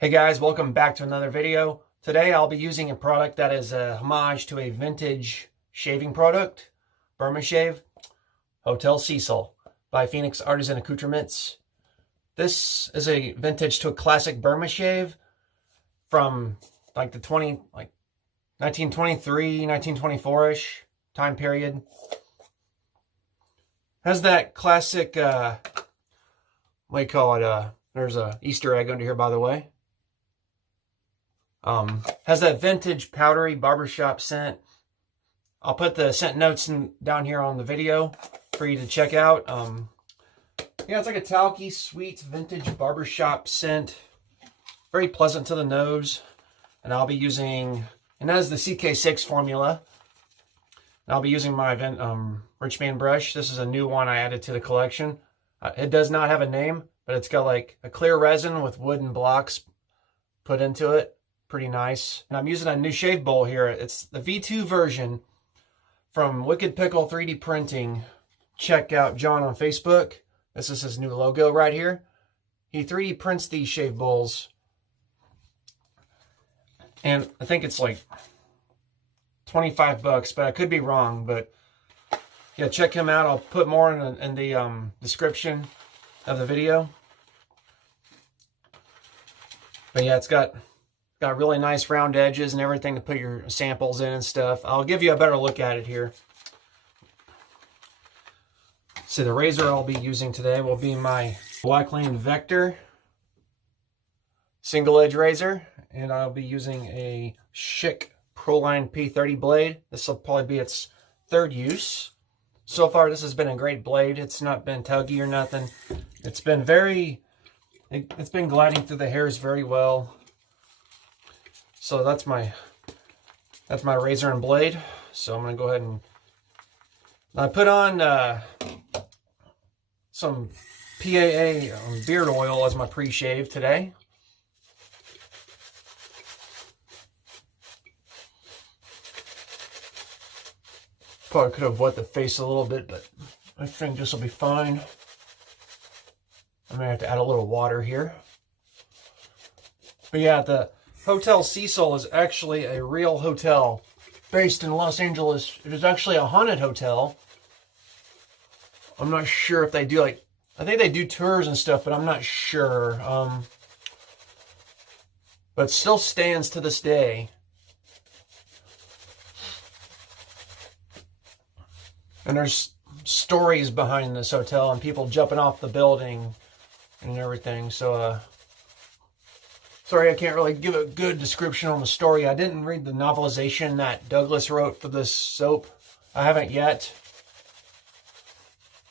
Hey guys, welcome back to another video. Today I'll be using a product that is a homage to a vintage shaving product, Burma Shave, Hotel Cecil by Phoenix Artisan Accoutrements. This is a vintage to a classic Burma Shave from like the 1923, 1924-ish time period. Has that classic, what do you call it? There's a Easter egg under here, by the way. Has that vintage powdery barbershop scent. I'll put the scent notes down here on the video for you to check out. Yeah, it's like a talky, sweet, vintage barbershop scent. Very pleasant to the nose. And I'll be using, and that is the CK6 formula. And I'll be using my Rich Man brush. This is a new one I added to the collection. It does not have a name, but it's got like a clear resin with wooden blocks put into it. Pretty nice. And I'm using a new shave bowl here. It's the V2 version from Wicked Pickle 3D Printing. Check out John on Facebook. This is his new logo right here. He 3D prints these shave bowls. And I think it's like 25 bucks, but I could be wrong. But yeah, check him out. I'll put more in the description of the video. But yeah, it's got really nice round edges and everything to put your samples in and stuff. I'll give you a better look at it here. So the razor I'll be using today will be my Blackland Vector single edge razor. And I'll be using a Schick Proline P30 blade. This will probably be its third use. So far this has been a great blade. It's not been tuggy or nothing. It's been it's been gliding through the hairs very well. So that's my razor and blade. So I'm gonna go ahead and I put on some PAA beard oil as my pre-shave today. Probably could have wet the face a little bit, but I think this will be fine. I'm gonna have to add a little water here. But yeah, the Hotel Cecil is actually a real hotel based in Los Angeles. It is actually a haunted hotel. I'm not sure if they do I think they do tours and stuff, but I'm not sure. But it still stands to this day. And there's stories behind this hotel and people jumping off the building and everything. So, sorry, I can't really give a good description on the story. I didn't read the novelization that Douglas wrote for this soap. I haven't yet.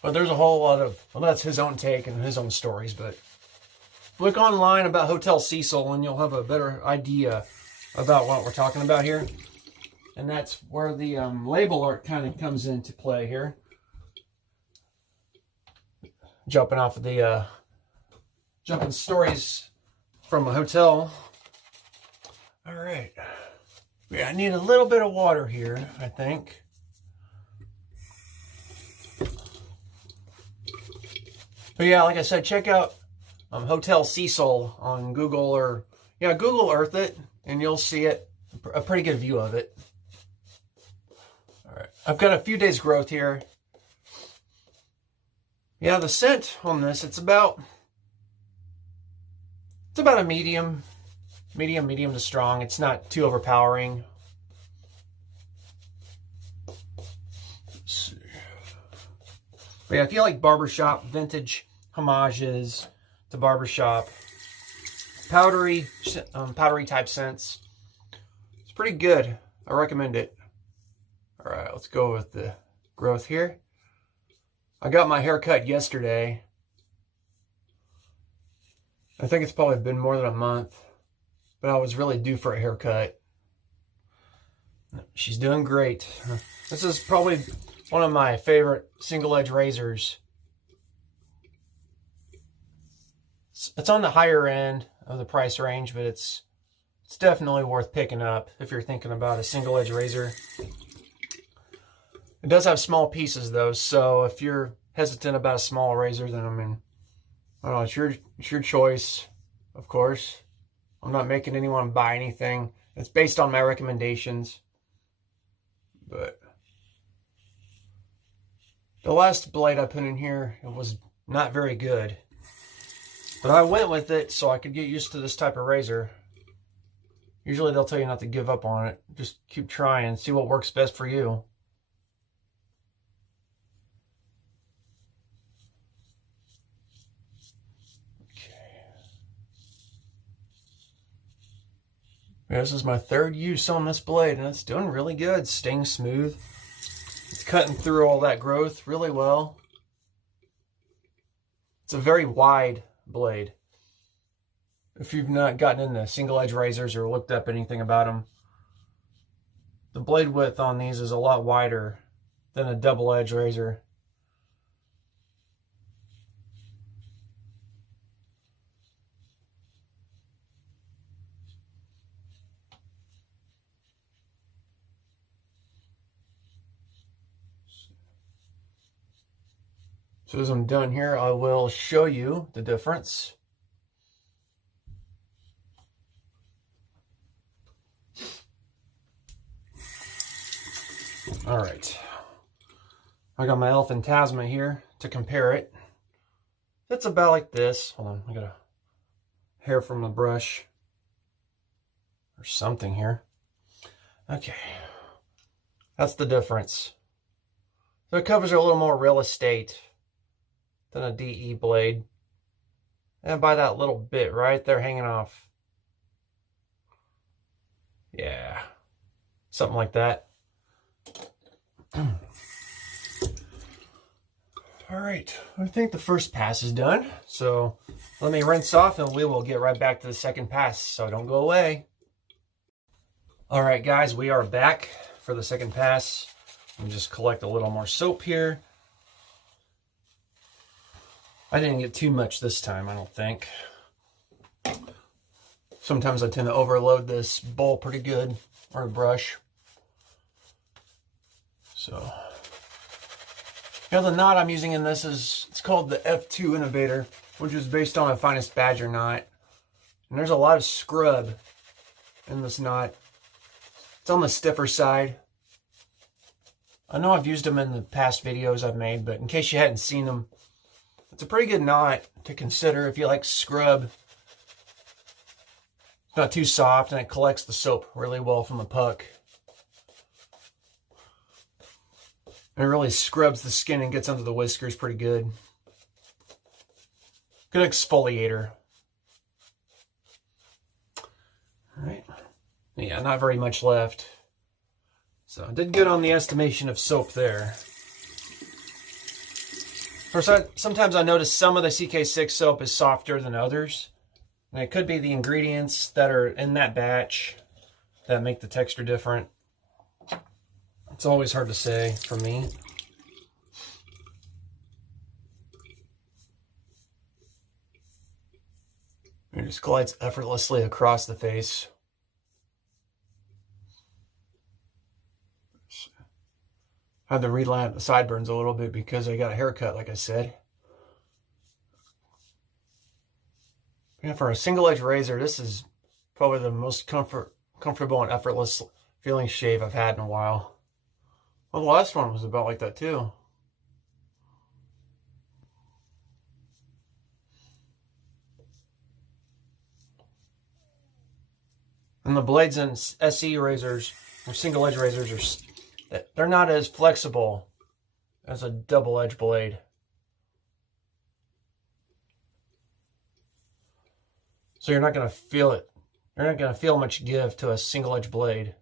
But there's a whole lot of, well, that's his own take and his own stories. But look online about Hotel Cecil and you'll have a better idea about what we're talking about here. And that's where the label art kind of comes into play here. Jumping off of the, jumping stories from a hotel. All right. Yeah, I need a little bit of water here, I think. But yeah, like I said, check out Hotel Cecil on Google or, yeah, Google Earth it, and you'll see it, a pretty good view of it. All right, I've got a few days growth here. Yeah, the scent on this, it's about a medium to strong. It's not too overpowering. Let's see. But yeah, if you like barbershop, vintage homages to barbershop, powdery type scents, it's pretty good. I recommend it. All right, let's go with the growth here. I got my hair cut yesterday. I think it's probably been more than a month, but I was really due for a haircut. She's doing great. This is probably one of my favorite single edge razors. It's on the higher end of the price range, but it's definitely worth picking up if you're thinking about a single edge razor. It does have small pieces though, so if you're hesitant about a small razor, then I don't know, it's your choice, of course. I'm not making anyone buy anything. It's based on my recommendations. But the last blade I put in here, it was not very good. But I went with it so I could get used to this type of razor. Usually they'll tell you not to give up on it. Just keep trying, see what works best for you. This is my third use on this blade, and it's doing really good. Staying smooth. It's cutting through all that growth really well. It's a very wide blade. If you've not gotten into single edge razors or looked up anything about them, the blade width on these is a lot wider than a double edge razor. So as I'm done here, I will show you the difference. All right, I got my Elf Tasma here to compare it. It's about like this. Hold on, I got a hair from the brush or something here. Okay, that's the difference. So it covers a little more real estate than a DE blade. And by that little bit right there hanging off. Yeah, something like that. All right, I think the first pass is done. So let me rinse off and we will get right back to the second pass. So don't go away. All right, guys, we are back for the second pass. Let me just collect a little more soap here. I didn't get too much this time, I don't think. Sometimes I tend to overload this bowl pretty good, or a brush. So, the knot I'm using in this it's called the F2 Innovator, which is based on a finest badger knot. And there's a lot of scrub in this knot. It's on the stiffer side. I know I've used them in the past videos I've made, but in case you hadn't seen them, it's a pretty good knot to consider if you like scrub. It's not too soft and it collects the soap really well from the puck. And it really scrubs the skin and gets under the whiskers pretty good. Good exfoliator. All right. Yeah, not very much left. So I did good on the estimation of soap there. Of course, sometimes I notice some of the CK6 soap is softer than others. And it could be the ingredients that are in that batch that make the texture different. It's always hard to say for me. It just glides effortlessly across the face. I had to reline the sideburns a little bit because I got a haircut, like I said. Yeah, for a single edge razor, this is probably the most comfortable and effortless feeling shave I've had in a while. Well, the last one was about like that too. And the blades in SE razors or single edge razors they're not as flexible as a double edge blade. So you're not going to feel it. You're not going to feel much give to a single edge blade.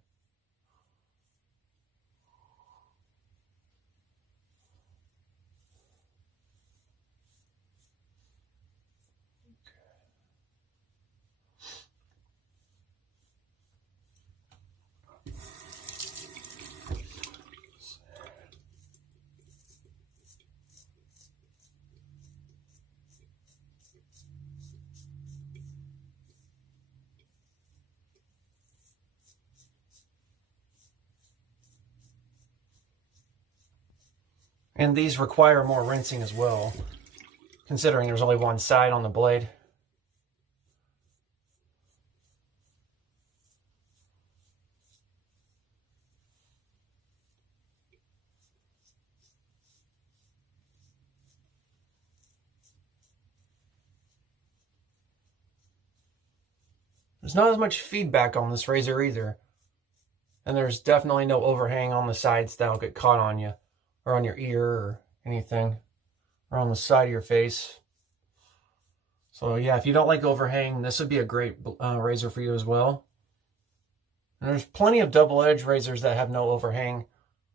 And these require more rinsing as well, considering there's only one side on the blade. There's not as much feedback on this razor either. And there's definitely no overhang on the sides that'll get caught on you, or on your ear, or anything, or on the side of your face. So yeah, if you don't like overhang, this would be a great razor for you as well. And there's plenty of double-edged razors that have no overhang,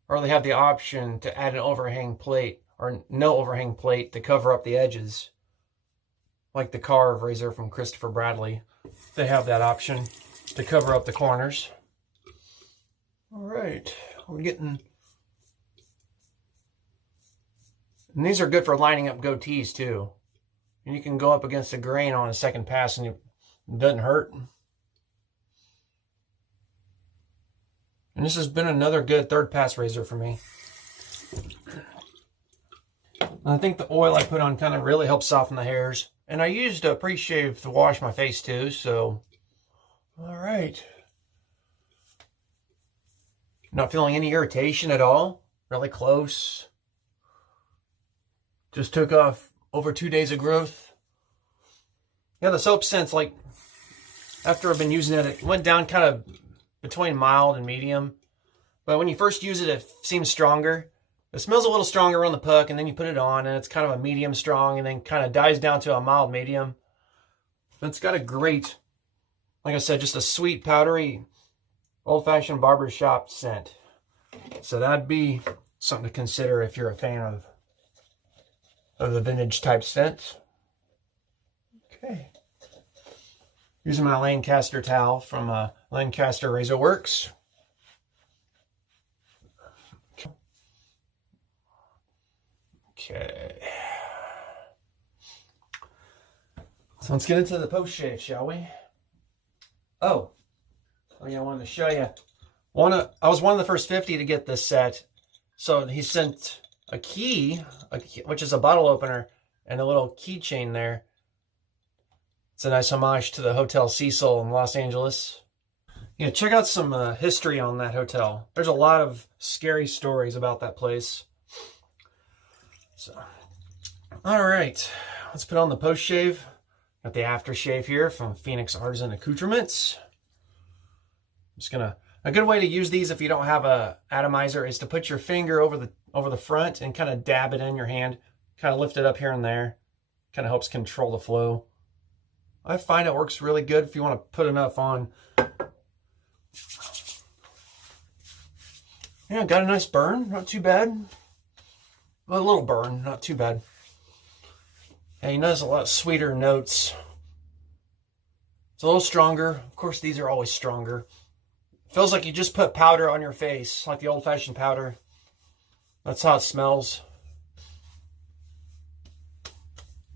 or they have the option to add an overhang plate, or no overhang plate to cover up the edges. Like the Carve razor from Christopher Bradley. They have that option to cover up the corners. All right, we're getting... And these are good for lining up goatees too. And you can go up against the grain on a second pass and it doesn't hurt. And this has been another good third pass razor for me. And I think the oil I put on kind of really helps soften the hairs. And I used a pre-shave to wash my face too, so... All right. Not feeling any irritation at all. Really close. Just took off over 2 days of growth. Yeah, the soap scent's like, after I've been using it, it went down kind of between mild and medium. But when you first use it, it seems stronger. It smells a little stronger on the puck, and then you put it on, and it's kind of a medium strong, and then kind of dies down to a mild medium. It's got a great, like I said, just a sweet, powdery, old-fashioned barbershop scent. So that'd be something to consider if you're a fan of the vintage type scent. Okay. Using my Lancaster towel from Lancaster Razor Works. Okay. So let's get into the post shave, shall we? Oh yeah, I wanted to show you. I was one of the first 50 to get this set. So he sent a key, which is a bottle opener, and a little keychain there. It's a nice homage to the Hotel Cecil in Los Angeles. Yeah, check out some history on that hotel. There's a lot of scary stories about that place. So, all right, let's put on the post shave. Got the aftershave here from Phoenix Artisan Accoutrements. A good way to use these if you don't have a atomizer is to put your finger over the front and kind of dab it in your hand. Kind of lift it up here and there. Kind of helps control the flow. I find it works really good if you want to put enough on. Yeah, got a nice burn, not too bad. A little burn, not too bad. And you notice a lot sweeter notes. It's a little stronger. Of course, these are always stronger. Feels like you just put powder on your face, like the old-fashioned powder. That's how it smells.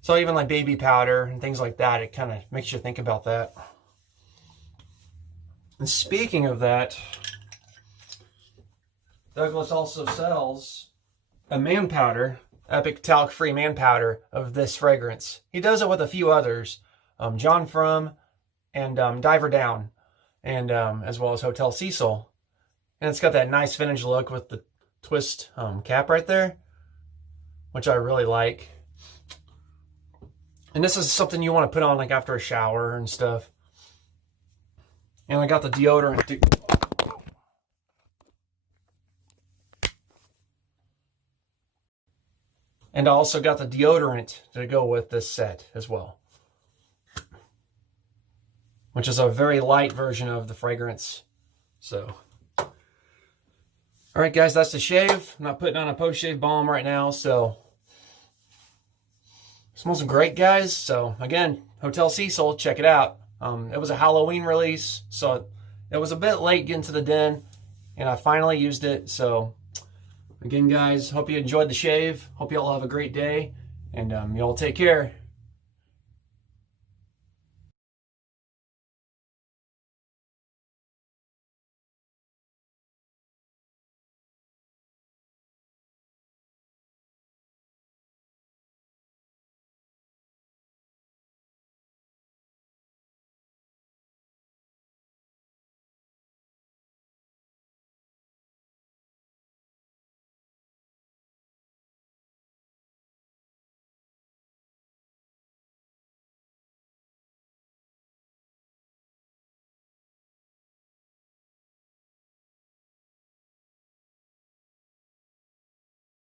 So even like baby powder and things like that, it kind of makes you think about that. And speaking of that, Douglas also sells a man powder, Epic talc-free man powder of this fragrance. He does it with a few others, John From and Diver Down, and as well as Hotel Cecil. And it's got that nice vintage look with the twist cap right there, which I really like. And this is something you want to put on like after a shower and stuff. And I got the deodorant. And I also got the deodorant to go with this set as well, which is a very light version of the fragrance. So, all right, guys, that's the shave. I'm not putting on a post-shave balm right now, so it smells great, guys. So, again, Hotel Cecil, check it out. It was a Halloween release, so it was a bit late getting to the den, and I finally used it. So, again, guys, hope you enjoyed the shave. Hope you all have a great day, and y'all take care.